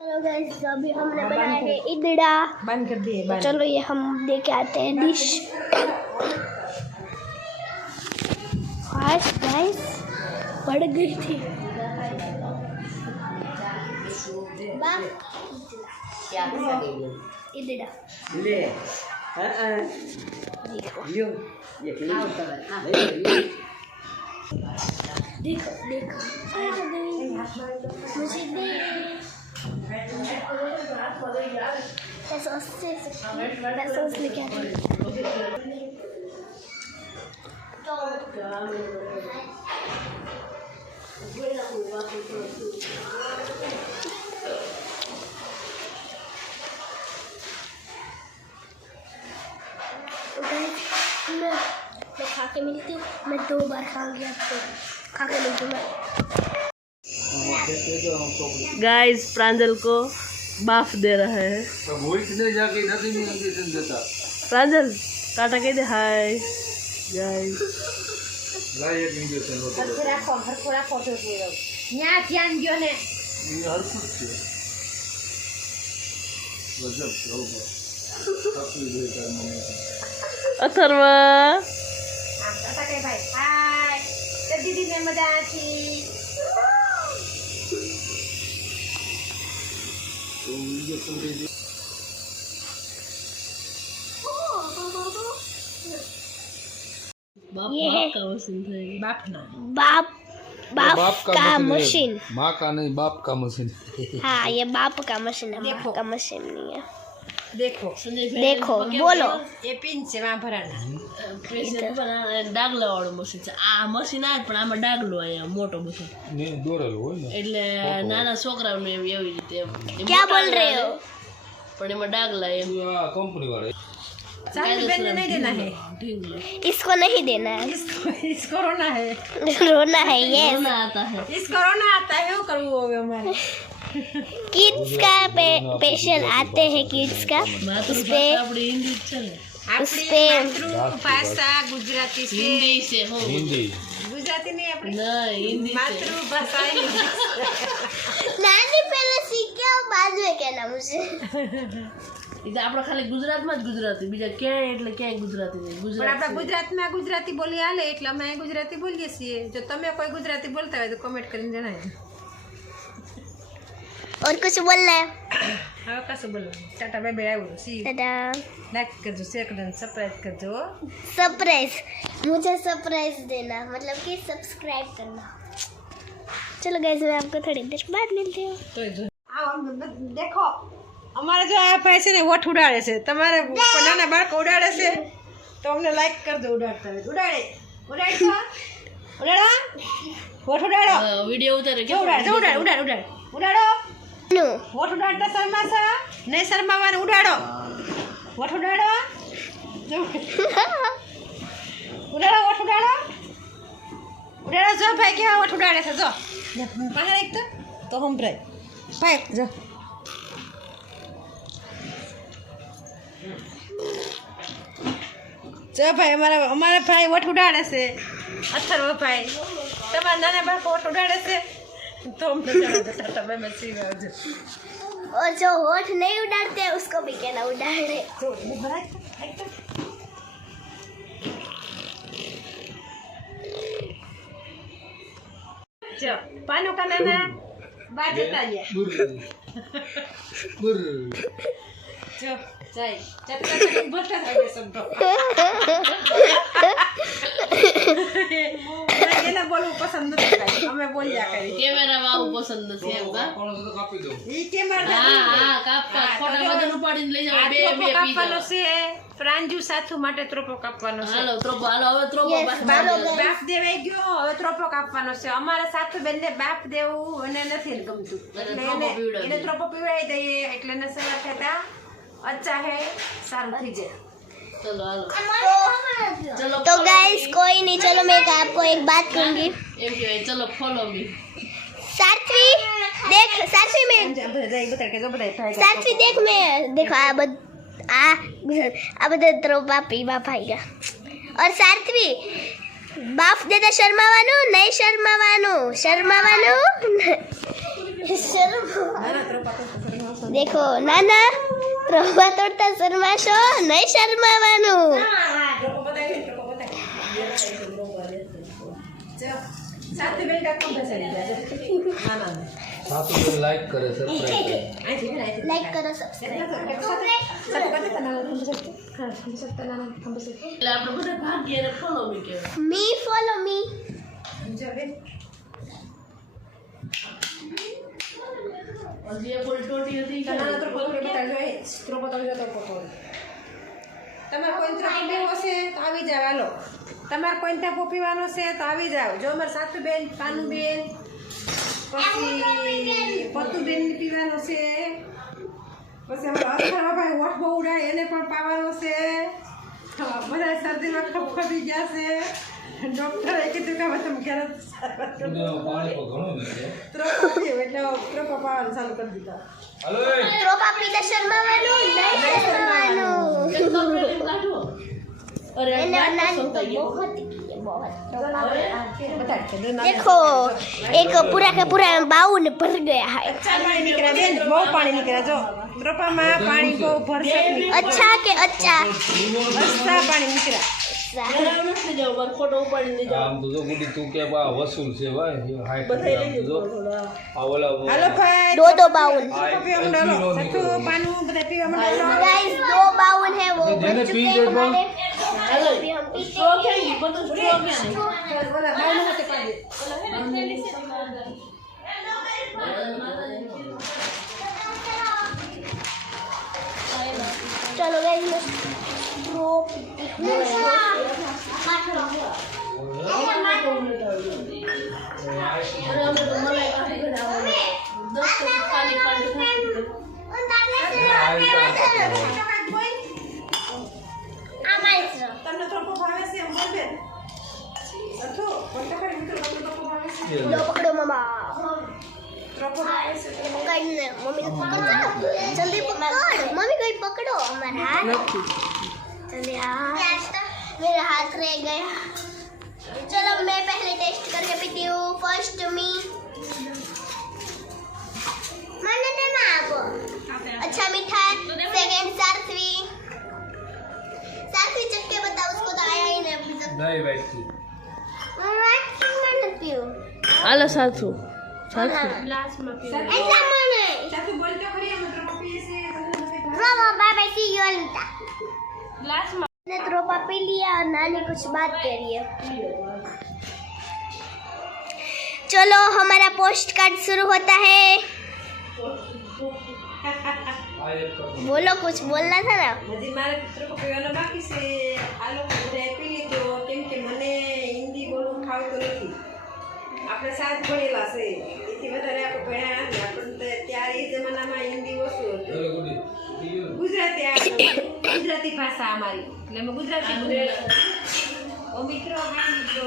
Hello guys, अभी हमने बनाया है इडड़ा। बंद कर दिए बंद। चलो ये हम दे के आते हैं डिश। फास्ट गाइस, बढ़ गई थी। इडड़ा ले देखो लियो ये देखो देखो मुझे दे पैसों लेके आते हैं। मैं खा के मिलती हूँ। मैं 2 बार खाऊंगी, आपको खा के मिलती हूँ मैं। गाइस प्रांजल को बाफ दे रहा है। प्रांजल टाटा कह दे हाय गाइस। थोड़ा फोटो यहाँ ध्यान जो ने अथर्वा भाई हाय तो दीदी ने मजा आती। ये है का मशीन है। बाप ना बाप का मशीन। माँ का नहीं, बाप का मशीन। हाँ, ये बाप का मशीन है, देखो। माँ का मशीन नहीं है। देखो देखो बोलो। ये पिन से वहाँ भराना પ્રેશર પર ડાગલા વાળું મશીન છે। આ મશીન આ જ પણ આમાં ડાગલો અહીંયા મોટો મશીન ને દોરેલું હોય ને એટલે નાના છોકરાઓને એવી રીતે એમ क्या बोल रहे हो? પણ એમાં ડાગલા એમ આ કંપની વાળા चांदी बहन ने नहीं देना है, ઢીંગલા इसको नहीं देना है, इसको रोना है, रोना है। ये રોના आता है। इसको रोना आता है वो करવું होगा हमारे। किड्स का स्पेशल आते हैं किड्स का। उस पे માતૃભાષા આપણી હિન્દી જ છે ને। उस पे मातृभाषा गुजराती से હિન્દી છે હો हिंदी गुजराती नहीं अपनी ના હિન્દી છે। मातृभाषा नानी पहले सीख के आओ, बाद में कहना मुझे। એ તો આપણે ખાલી ગુજરાતમાં જ ગુજરાતી, બીજા ક્યાંય એટલે ક્યાંય ગુજરાતી નહીં। પણ ગુજરાત આપણા ગુજરાતમાં ગુજરાતી બોલી હાલે એટલે અમે ગુજરાતી બોલીએ છીએ। જો તમે કોઈ ગુજરાતી બોલતા હોય તો કમેન્ટ કરીને જણાવજો। और कुछ बोलना है? હવે કશું બોલો ટાટા બાય બાય આવ્યું સી टाटा। લાઈક કરજો શેર કરજો સબસ્ક્રાઇબ કરજો। सरप्राइज, मुझे सरप्राइज देना, मतलब कि सब्सक्राइब करना। चलो गाइस, मैं आपको थोड़ी देर बाद मिलती हूँ। તો જો દેખો અમારે જો આ ભાઈ છે ને વોટ ઉડાડે છે, તમારે નાના બાળકો ઉડાડે છે તો અમને લાઈક કરજો। ઉડાડતા હોય ઉડાડે ઉડાડો ઉડાડો વોટ ઉડાડો વિડીયો ઉતારે જો ઉડાડ ઉડાડ ઉડાડ ઉડાડ ઉડાડો नो વોટ ઉડાડતા શરમાશા નહીં શરમાવાનું ઉડાડો વોટ ઉડાડો જો ઉડાડો વોટ ઉડાડો ઉડાડો જો ભાઈ કેવા વોટ ઉડાડે છે જો બહાર એક તો સંભળાય ભાઈ જો જો ભાઈ અમારા ભાઈ વોટ ઉડાડે છે અથર્વ ભાઈ તમારા નાના બાળકો વોટ ઉડાડે છે તો અમને જણાવજો ટાટા બાય બાય સી આવજો। और जो होठ नहीं उड़ाते उसको भी कहना उड़ाड़े। જો ભરાય એક જો પાનો કા નાના બાદ જતા જો જાય ચટકા બોલતા થાય શબ્દો એને બોલવું પસંદ નથી કાંઈ અમે બોલ્યા કરી કેમેરામાં આવું પસંદ નથી એમ કા? કોણ તો કાપી દો ઈ કેમેરા હા હા કાપવા ફોટા બધા ઉપાડીને લઈ જાવ બે બે કાપવાનો પીઝા। છે પ્રાંજુ સાથુ માટે ત્રોપો કાપવાનો છે। હાલો ત્રોપો હાલો હવે ત્રોપો Yes, પાસે બોલો બાંધી દો। guys. બાપ દેવાઈ ગયો હવે ત્રોપો કાપવાનો છે। અમારે સાથુ બેનને બાપ દેવું અને નથી ગમતું અને એટલે ત્રોપો પીવડાવી એને દઈએ। ત્રોપો પીવડાવી દઈએ એટલે એને સવાર થતા અચ્છા હે સારું થઈ જાય। चलो हालो चलो तो गाइस कोई नहीं, चलो मैं आपको एक बात कहूंगी। एम के चलो फॉलो मी। सार्थी देख, सार्थी में सार्थी देख, मैं देखो आ बधा त्रोपा पीवा भाईगा। और सार्थी बाप देता शर्मावानु नहीं, शर्मावानु देखो नाना त्रोपा तोड़ता शर्माशो नहीं शर्माવાનું સાથે બેન કાકો બેસાડી દે ના સાસુ તો લાઈક કરે સબસ્ક્રાઇબ लाइक करो सब्सक्राइब એટલે આપણે બધા ભાગ્ય અને ફોલો મી કહેવાય. मी फॉलो मी હજી એ કોઈ ટોટી હતી કે તમારે કોઈ પીવો છે તો આવી જાવ હાલો તમારે કોઈ ટાપો પીવાનો છે તો આવી જાવ જો અમારે સાસુબેન પાનુબેન પછી પતુબેન પીવાનો છે પછી અમારા અથર્વભાઈ વોટ બહુ ઉડાય એને પણ પાવાનો છે બધા શરદીમાં ખપખપી ગયા છે ડોક્ટરે કીધું કે હવે તમે ઘરે પાણી પર ઘણું નીકળે ત્રોપા પીવો એટલે ત્રોપા પાવાનું ચાલુ કરી દીધા હાલો એ त्रोपा पीता शर्माવાનું नहीं शर्माવાનું કાઢો. અરે એને આ नानी तो સૌતાઈ ગયો. बहुत की है बहुत બતા देखो एक पूरा का पूरा बाउल भर गया है પાણી નીકળ્યા બેન બહુ પાણી નીકળ્યા જો ત્રોપામાં પાણી બહુ ભરશે अच्छा के अच्छा અચ્છા પાણી નીકળ્યા ઘરે નથી જાવ મારે ફોટો ઉપાડીને લઈ જાઓ. આમ તો જો ગુડી તું કે બા વસૂલ છે ભાઈ હાઈ બધાય લઈ જો જાઓ થોડા. આ ઓલા હાલો ભાઈ दो बाउल ત્રોપા પીવા માંડો સતુ પાનું બધા પીવા માંડો गाइस 2 बाउल है वो जेने बन पी चुके हैं दे हमारे હાલો अभी हम पीते સ્ટ્રો ક્યાં ગઈ? બધું સ્ટ્રો ક્યાં નહીં? બોલા બાઉલ હાથે પાડી चलो गाइस मैं स्ट्रो पीती हूँ અરે અમે તો મલાઈ કાઢી ઘરે આવવાનું. 10 ટકા ખાલી પાણી ખાતી. તમને ત્રોપો ભાવે છે એમ બોલ બેન સતુ બોલતો કરી મિત્રો તમને ત્રોપો ભાવે છે लो पकड़ो मामा ત્રોપો ભાવે છે पकड़ने मम्मी को पकड़ जल्दी पकड़ मम्मी कोई पकड़ो हमारा हाथ जल्दी हाथ मेरा हाथ रह गया चलो मैं पहले टेस्ट करके पीती हूँ फर्स्ट मी मैंने देना आपको अच्छा मीठा है सेकंड सार्थवी सार्थवी चख के बताओ उसको तो आया ही नहीं अभी तक નહીં ભાઈ मैंने पीऊँ હાલો સાચું સાચું. ऐसा मैंने સતુ બોલતો કરી અમે ત્રોપો પીએ છે તમને નથી ભાવે Mama, bye bye, see you later. मैंने त्रोपा पी लिया और नानी कुछ बात कर रही है चलो हमारा पोस्ट कार्ड शुरू होता है આ એક કપ बोलो कुछ बोलना था ना હજી મારે ત્રોપો પીવાનો બાકી છે આ લોકો બધા પી લીધો કેમ કે મને હિન્દી બોલવું ફાવતું નથી આપણે સાત ભણેલા છે એથી વધારે આપણે ભણ્યા નથી આપણને ત્યારે એ જમાનામાં હિન્દી ઓછું હતું ચલો ગુડી પીઓ ગુજરાતી આ ગુજરાતી ભાષા અમારી એટલે અમે ગુજરાતી બોલીએ ઓ મિત્રો હા મિત્રો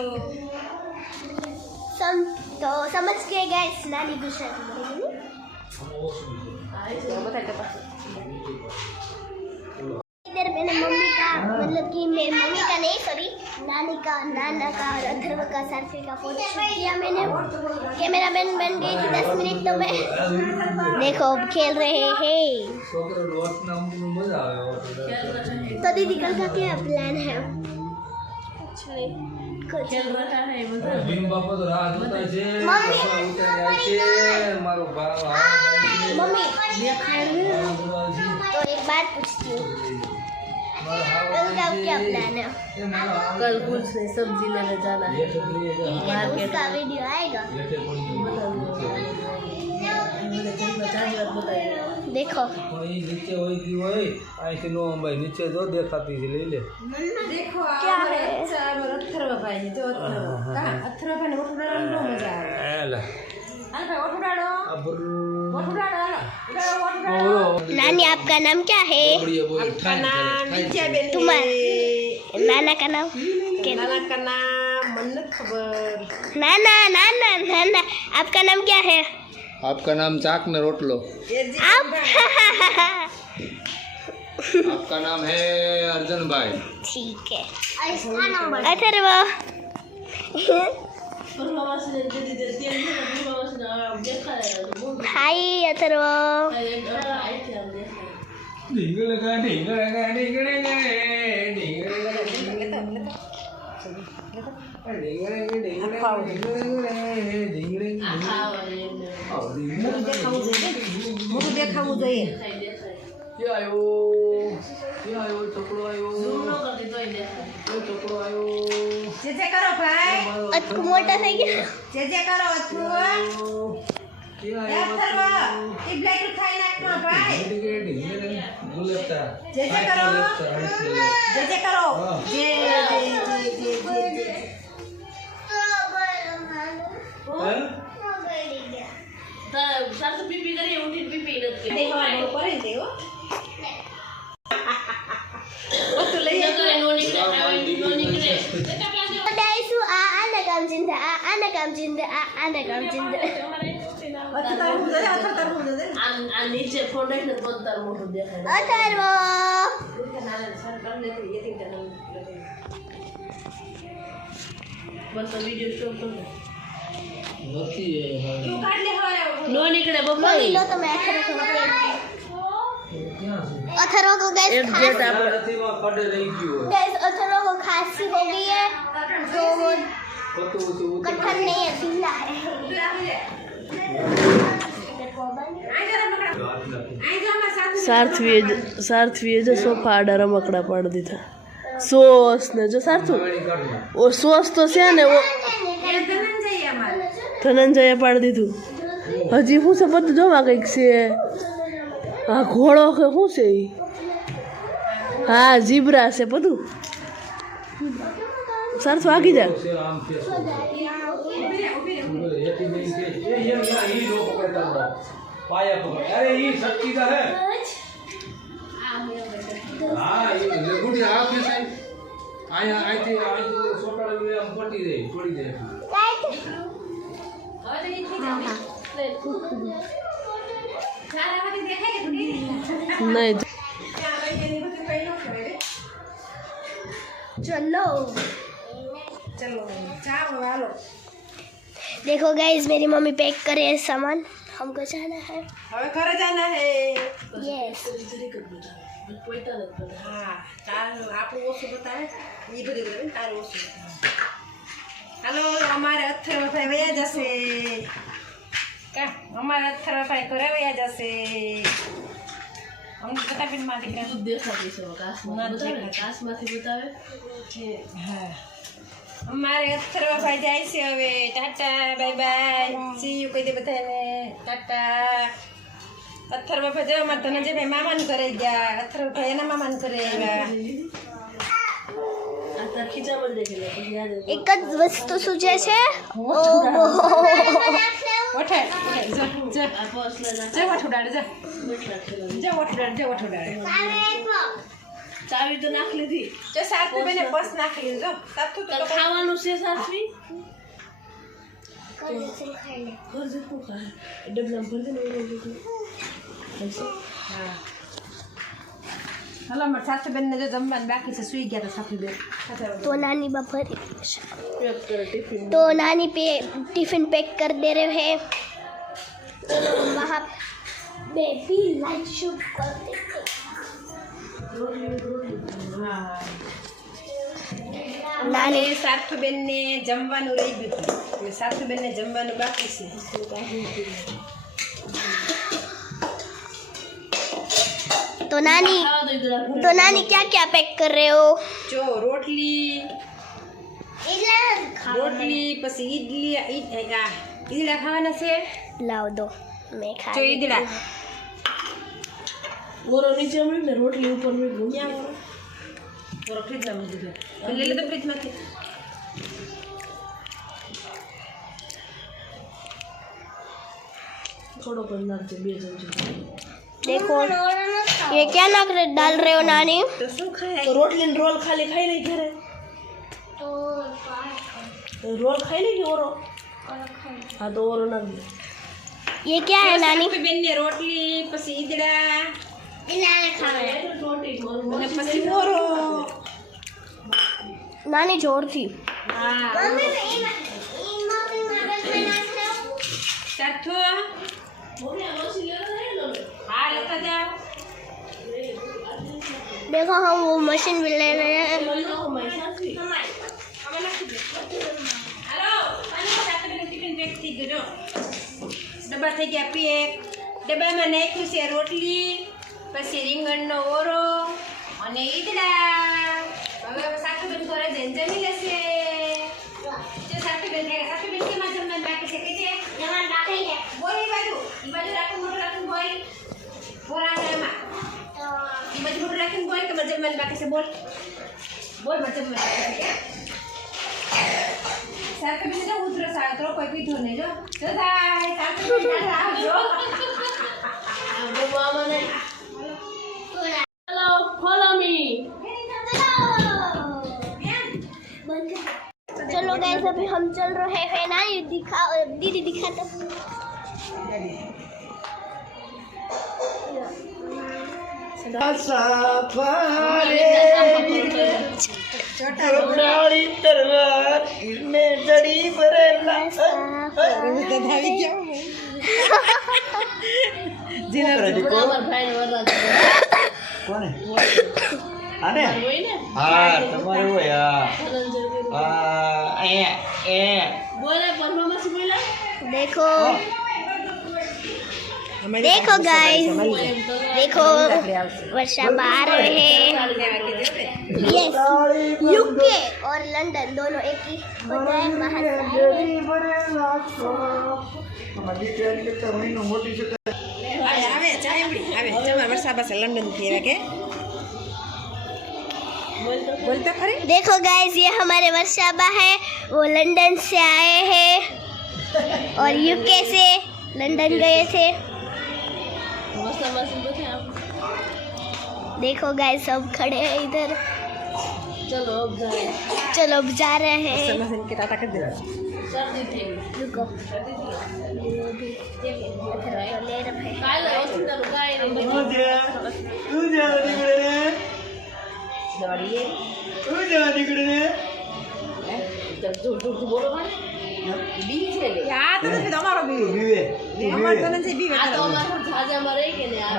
तो समझ गए गैस नानी गुजराती बोलेगी इधर मैंने मम्मी का मतलब कि मेरी मम्मी का नहीं सॉरी नानी का नाना का और अथर्व का सार्थवी का फोटो शूट किया मैंने कैमरा मैन बन गई थी 10 मिनट तो मैं देखो अब खेल रहे हैं છોકરો લોટ ના મજા આવે तो दीदी कल का क्या प्लान है कुछ ખેલ રહા હે બધા. ભીમ બાપા તો રાહ જોતા છે મમ્મી. કપડાં ઉતારી જાય છે મારો ભાવ આ मम्मी જાય છે तो एक बात पूछती हूँ મારો હાવ कल का क्या प्लान है એ મારો હાવ કલ कुछ नहीं सब्जी लेने जाना है. લેટ લીએ જા ठीक है तो उसका वीडियो आएगा લેટે પડી ગયું મને જરીમાં જાજી વાત બતાવી. देखो પણ એ નીચે હોય ગઈ હોય અહીંથી નો અંબાઈ નીચે જો દેખાતી છે લઈ લે દેખો આ क्या અમારા है? અચ્છા અમારા અથર્વભાઈ જો અથર્વભાઈને ઓઠુડાડો બહુ મજા આવે એલા હાલ ભાઈ ઓઠુડાડો અબર ઓઠુડાડો હાલો ઓઠુડાડો नानी आपका नाम क्या है બોડીએ બોડી आपका नाम विद्याबेन तुम्हारा है नाना का नाम क्या नाना का नाम मन न खबर नाना नाना नाना आपका नाम क्या है आपका नाम चाक ने रोटलो ये जी आप आपका नाम है अर्जुन भाई ठीक है अथर्व પ્રવાસને દીધી તે તેલ છે ને પ્રવાસને દેખાય હાય અથર્વ આઈથી આમ દેખાય આ ખાવાની એમને મોઢું દેખાવું જોઈએ દેખાય છોકરો આવ્યો ઝૂમ ન કરતી તોય દેખાય છોકરો આવ્યો જે કરો ભાઈ અટકુ મોટા થઈ ગયા જે કરો અથર્વ એ બ્લેક ખાઈ નાખનો ભાઈ જે કરો જે સાસુ પીપી કરી ઉઠી પીપી નથી દેવાનું કરી દેવો તો લઈ કરે નો નીકળે નો નીકળે Daisu anak kamu cinta, anak kamu cinta, anak kamu cinta. આ નીચે ફોડે ને બંતર મોટું દેખાય Atharva. બસ વિડિયો સ્ટોપ કર નથી નો નીકળે Mami બબ્બા lo to मैं Atharva को ક્યાં છે Atharva को guys एक खांसी जेट आप નથીમાં પડે રહી ગયો guys Atharva को खांसी हो गई है तो वो કતું ઊંચું कटहल नहीं है ढीला है સાર્થવીએ જો સોફા આડા રમકડા પાડી દીધા સોસ ને જો સાર્થું ઓ સોસ તો છે ને ઓ ધનંજયે પાડી દીધું હજી શું છે બધું જોવા કંઈક છે હા ઘોડો કે શું છે ઈ હા ઝીબ્રા છે બધું સાર્થું આગી જા છે આમ છે એથી નહીં છે એ ઈ નો પકડતા પાયા પકડ અરે ઈ સચ્ચી કા હે હા એ લગુડી આ કે સાઈ આયા આઈથી સોટાડી આમ પટી દે પડી દે નહીં चलो चलो चाव वालो देखो गाइस मेरी मम्मी पैक करे है सामान हमको जाना है હવે ઘરે જાના હે यस હા તારું આપણું ઓછું બતાવે એ બધું કરે તારું ઓછું હાલો અમારે અથર્વભાઈ વયા જશે કા અમારે અથર્વભાઈ ઘરે વયા જશે અમને બતાવીને માં દીકરા બધું દેખાતી છે કાશમાંથી બતાવે હા અમારે અથર્વભાઈ જાય છે હવે Tata bye bye see you કહી દે બધાને ટાટા અથર્વભાઈ જો અમારે ધનંજયભાઈ મામાનું ઘરે ગયા અથર્વભાઈ એના મામાનું ઘરે આવ્યા આ તાર ખીચામાં દેખી લે પછી યાદ एक वस्तु सूझे छे વઠે જો જો આ પર્સ લઈને જો વઠુડાડે જો રાખેલો જો વઠુડાડે ચાવી તો નાખ લીધી જો સાત બેને બસ નાખી લીધું જો સાતું તો ખાવાનું છે સાસવી कल से खाई ले ઘર જતું ખાય ડબલામાં ભરી દે ને ઓલો બધું હા હાલો મારા સાસુબેનને જો જમવાનું બાકી છે સુઈ ગયા હતા સાસુબેન तो नानी बापर પેક કરે ટિફિન तो नानी पे टिफिन पैक कर दे रहे हैं वहाँ बेबी लाइट शूट करते थे નાની સાસુબેનને જમવાનું રહી ગયું હતું એટલે સાસુબેનને જમવાનું બાકી છે तो नानी ખાવા દઈ જરા तो नानी क्या क्या पैक कर रहे हो જો રોટલી પછી ઈદડા ખાવાના છે लाओ दो मैं खा જો ઈદડા ઓરો નીચે મળી ને રોટલી ઉપર મળી ક્યાં ઓરો ઓરો ફ્રીજમાં મૂકી દીધો લઈ લે તો ફ્રીજમાંથી થોડો પણ નાખજો 2 ચમચી देखो ये क्या डाल रहे हो नानी તો શું ખાય તો રોટલી ને રોલ ખાલી ખાઈ લઈ ઘરે રોલ ખાઈ લઈ કે ઓરો હા તો ઓરો નાખ દે ये क्या है नानी સાસુબેનને રોટલી પછી ઈદડા રોટી અને પછી ઓરો नानी जोर थी હા सरथू हाँ लेता जाओ देखो हम वो मशीन भी ले रहे हैं। हेलो टिफिन पैक थी गयो डब्बा થઈ ગયા પેક ડબ્બામાં નાખ્યું છે રોટલી પછી રીંગણનો ઓરો અને ઈદડા હવે સાસુબેન ઘરે જઈને જમી લેશે જો સાસુબેન કેમાં જમવાનું બાકી છે કે છે जवान बाकी है બોલ ઈ બાજુ રાખું મોટું રાખું બોલ બોરામાં ઈ બાજુ મોટું રાખું બોલ કે જમવાનું બાકી છે બોલ જમવાનું બાકી છે સાસુબેન જો ઉતરો સાતરો કોઈ પીધો નહીં જો થાય સાસુબેન આવજો हेलो फॉलो मी। चलो गाइस अभी हम चल रहे हैं ना, ये दिखा दीदी दिखा तो કોને આને હા તમારે હોય बोले परफॉर्मेंस बोला देखो देखो गाइस देखो वर्षा बाहर है। यस यूके और लंदन दोनों एक ही होता है આવે ચાયમડી આવે જમા વર્ષા પાસે લંડન થી આવ્યા કે बोल तो खरी देखो गाइस ये हमारे वर्षाबा है, वो लंदन से आए हैं और यूके से लंदन गए थे। देखो गाइस सब खड़े हैं इधर। चलो अब जाए चलो अब जा रहे हैं। मशीन के टाटा कर दे सर्दी थी रुको ले रहे हैं। काल हॉस्पिटल गए दवाड़िए जब दूर दूर बोलो माने बीच में ले या तो फिर हमारा भी हमारा तो नहीं भी आ तो हमारा झाजा मरे के ने आ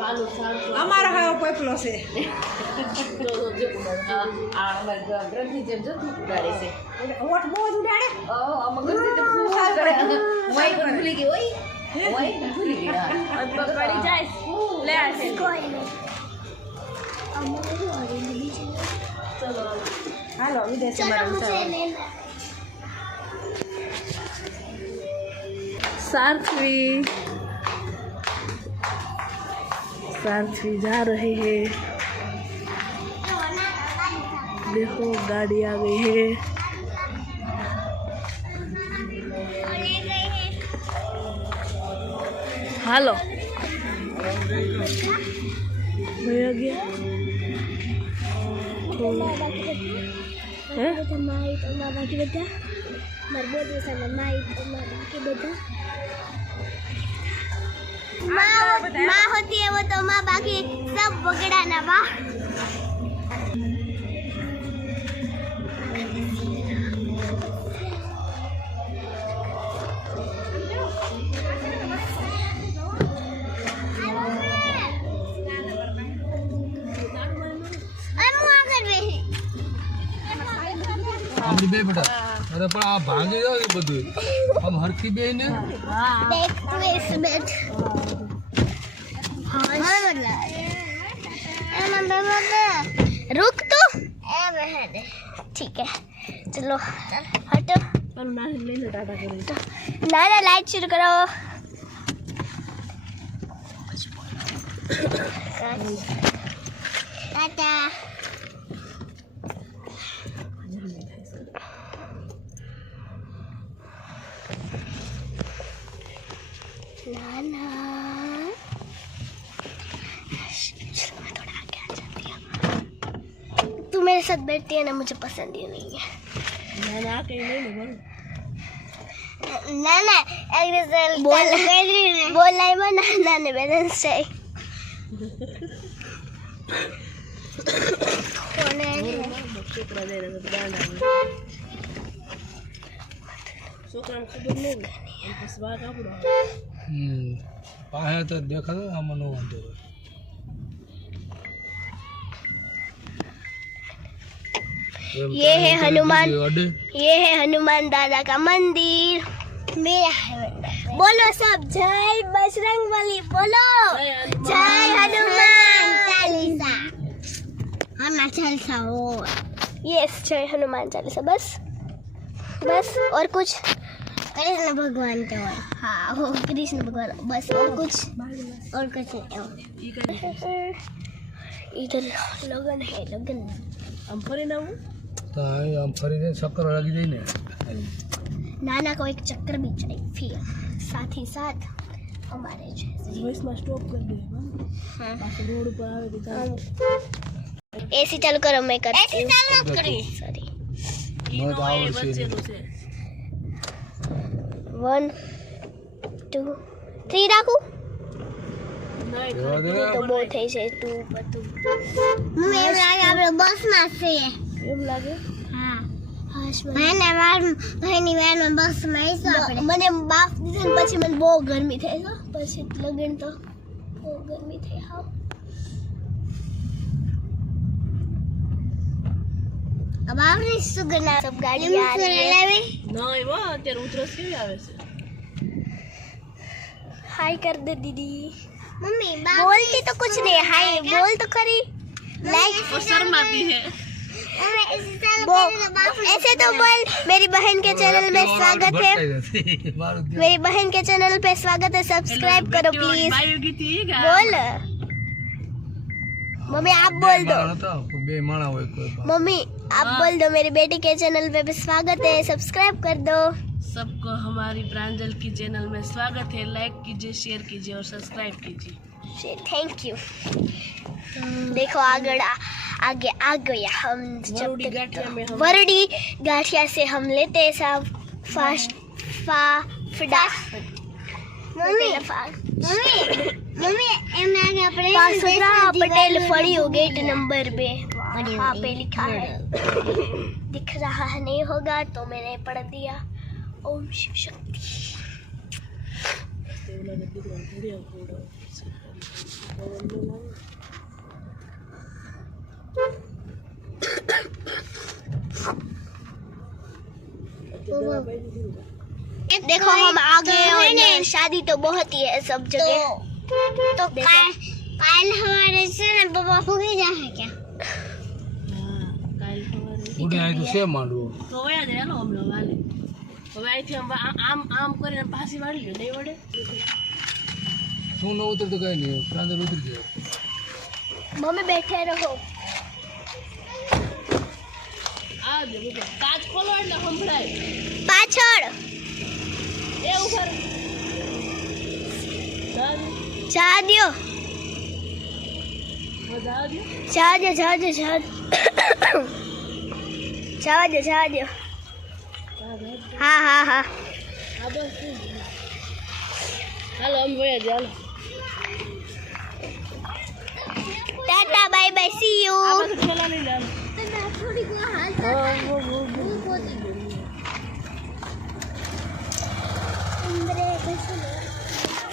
पालो छाड़ हमारा है वो पेपलो से तो जो आ हमारे ग्रंथि जब जो उड़ाड़े से वोट बहुत उड़ाड़े ओ मगर से तो पूरा वही भूल गई वही भूल गई अब पकड़ी जाए ले आसे कोई नहीं चलो हेलो विदेश चलो में मुझे लेना। सारथी जा रहे हैं। देखो गाड़ी आ गई है। हेलो भैया गया હે માઈ તો માં બાકી બધા માર બોડી સામે માઈ તો માં બાકી બધા माँ होती है वो तो माँ, बाकी सब बगड़ा ना बा। બે બેટા અરે પણ આ ભાંગી જાવ એ બધું આમ હરખી બે ને देख तू इसमें रुक तो ठीक है चलो हटो नाना लाइट शुरू करो। टाटा नाना तू मेरे साथ बैठती है ना, मुझे पसंद ही नहीं है। नाना बोल रही मैं नाना ने बैलेंस चाहिए છોકરાને ખબર નહીં ને પછી વાઘ આપણો પાસે તો દેખાતો આમાં નો વાંધો હોય. ये है हनुमान, अड्डे ये है हनुमान दादा का मंदिर मेरा है। बोलो सब जय बजरंगबली, बोलो जय हनुमान चालीसा। हनुमान चालीसा हो, यस जय हनुमान चालीसा। बस बस और कुछ कृष्ण भगवान का और हाँ हो कृष्ण भगवान बस और कुछ नहीं। इधर लगन है लगन। આમ ફરીને આવું તો આમ ફરીને ચક્કર લાગી જાય ને. नाना को एक चक्कर भी चाहिए फिर साथ ही साथ हमारे जैसे। વોઇસમાં સ્ટોપ કરી દે हाँ। પાછું રોડ ઉપર આવે તો ચાલે. एसी चालू करो, मैं करती हूँ। एसी चालू करी सॉरी। ઈનો તો આવડશે એ નહીં. વચ્ચેનું છે 1 2 3 રાખું નહીં રહેવા દે. તો બહુ થઈ છે તું બધું મને એમ લાગે આપણે બસમાં છીએ। એમ લાગે હા મને ભાઈની વેનમાં બસમાં આવીશું આપણે। મને બાફ દીધા ને પછી મને બહુ ગરમી થઈ છે પછી લગન તો બહુ ગરમી થઈ। હા अब आपने सुगना सब गाड़ी आ रही है। નહીં વા અત્યારે ઉતરસ કેવી આવે છે हाय कर दे दीदी। मम्मी बोलती तो कुछ नहीं, हाय बोल तो करी। लाइक और शर्माती है ऐसे तो बोल। मेरी बहन के चैनल में स्वागत है, મારું मेरी बहन के चैनल पे स्वागत है, सब्सक्राइब करो प्लीज। બાયો ગીતી કા बोल मम्मी आप बोल दो। બે માણા હોય કોઈ પણ. मम्मी आप बोल दो मेरी बेटी के चैनल पे भी स्वागत है, सब्सक्राइब कर दो। सबको हमारी प्रांजल की चैनल में स्वागत है। लाइक कीजिए, शेयर कीजिए और सब्सक्राइब कीजिए। Thank you. देखो आगे आगे आ गया हम। वरुडी गाठिया में हम वरुडी गाठिया से हम लेते हैं सब फास्ट फटा। मम्मी पासोदा पटेल फड़ियो गेट नंबर पे वहाँ पे लिखा है, दिख रहा है नहीं होगा तो मैंने पढ़ दिया। ओम शिव शक्ति। देखो हम आ गए और शादी तो बहुत ही है सब जगह। तो काल हमारे से ना बाबा हो ही जा है क्या? કાલ સવારે ઉડે આય તો છે માંડવો. તો વયા જાય હાલો હમણાં વાલે હવે અહીંથી આમ આમ કરીને પાછી વાળી લ્યો નહીં વડે શું ન ઉતરતું કઈ નહીં, પ્રાંજલ ઉતરી જાય. मम्मी बैठे रहो। આ દે બધું કાચ ખોલો એટલે સંભળાય पाछड़ એ ઉપર जा दियो મજા આવ્યો जा दियो जा दियो जा दियो जा दियो। हाँ हाँ हाँ આ બસ હાલો આમ વયા જાય હાલો tata bye bye see you. આ બધું ઠેલા લઈ લે હાલો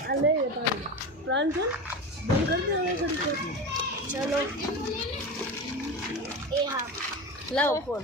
આ લઈ લે પાણી પ્રાંજલ બંધ કરી દે હવે ઘડી चलो ए हाँ લાવો ફોન